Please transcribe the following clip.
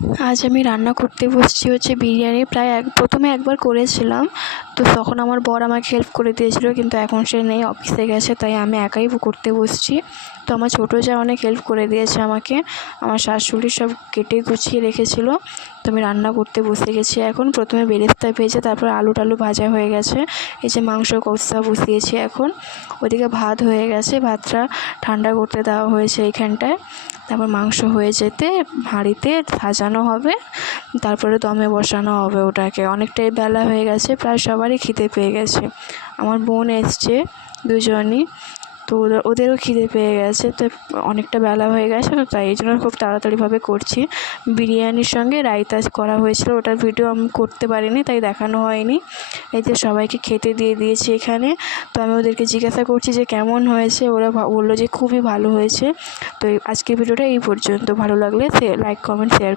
আজ আমি রান্না করতে বসছি হচ্ছে বিরিয়ানি। প্রথমে একবার করেছিলাম, তো তখন আমার বর আমাকে হেল্প করে দিয়েছিল, কিন্তু এখন সে নেই, অফিসে গেছে, তাই আমি একাই করতে বসছি। তো আমার ছোটো যা অনেক হেল্প করে দিয়েছে আমাকে। আমার শাশুড়ি সব কেটে গুছিয়ে রেখেছিল, তো আমি রান্না করতে বসে গেছি। এখন প্রথমে বেরেস্তা ভেজে তারপর আলু টালু ভাজা হয়ে গেছে। এই যে মাংস কষা বসিয়েছি এখন। ওদিকে ভাত হয়ে গেছে, ভাতটা ঠান্ডা করতে দেওয়া হয়েছে এইখানটায়। তারপর মাংস হয়ে যেতে হাঁড়িতে সাজানো হবে, তারপরে দমে বসানো হবে ওটাকে। অনেকটাই বেলা হয়ে গেছে, প্রায় সবারই খিদে পেয়ে গেছে। আমার বোন এসছে দুজনই, তো ওদেরও খিদে পেয়ে গেছে, তো অনেকটা বেলা হয়ে গেছে, তো তাই এই জন্য খুব তাড়াতাড়িভাবে করছি। বিরিয়ানির সঙ্গে রায়তা করা হয়েছিল, ওটার ভিডিও আমি করতে পারিনি, তাই দেখানো হয়নি। এই যে সবাইকে খেতে দিয়ে দিয়েছি এখানে। তো আমি ওদেরকে জিজ্ঞাসা করছি যে কেমন হয়েছে, ওরা বললো যে খুবই ভালো হয়েছে। তো আজকের ভিডিওটা এই পর্যন্ত। ভালো লাগলে লাইক, কমেন্ট, শেয়ার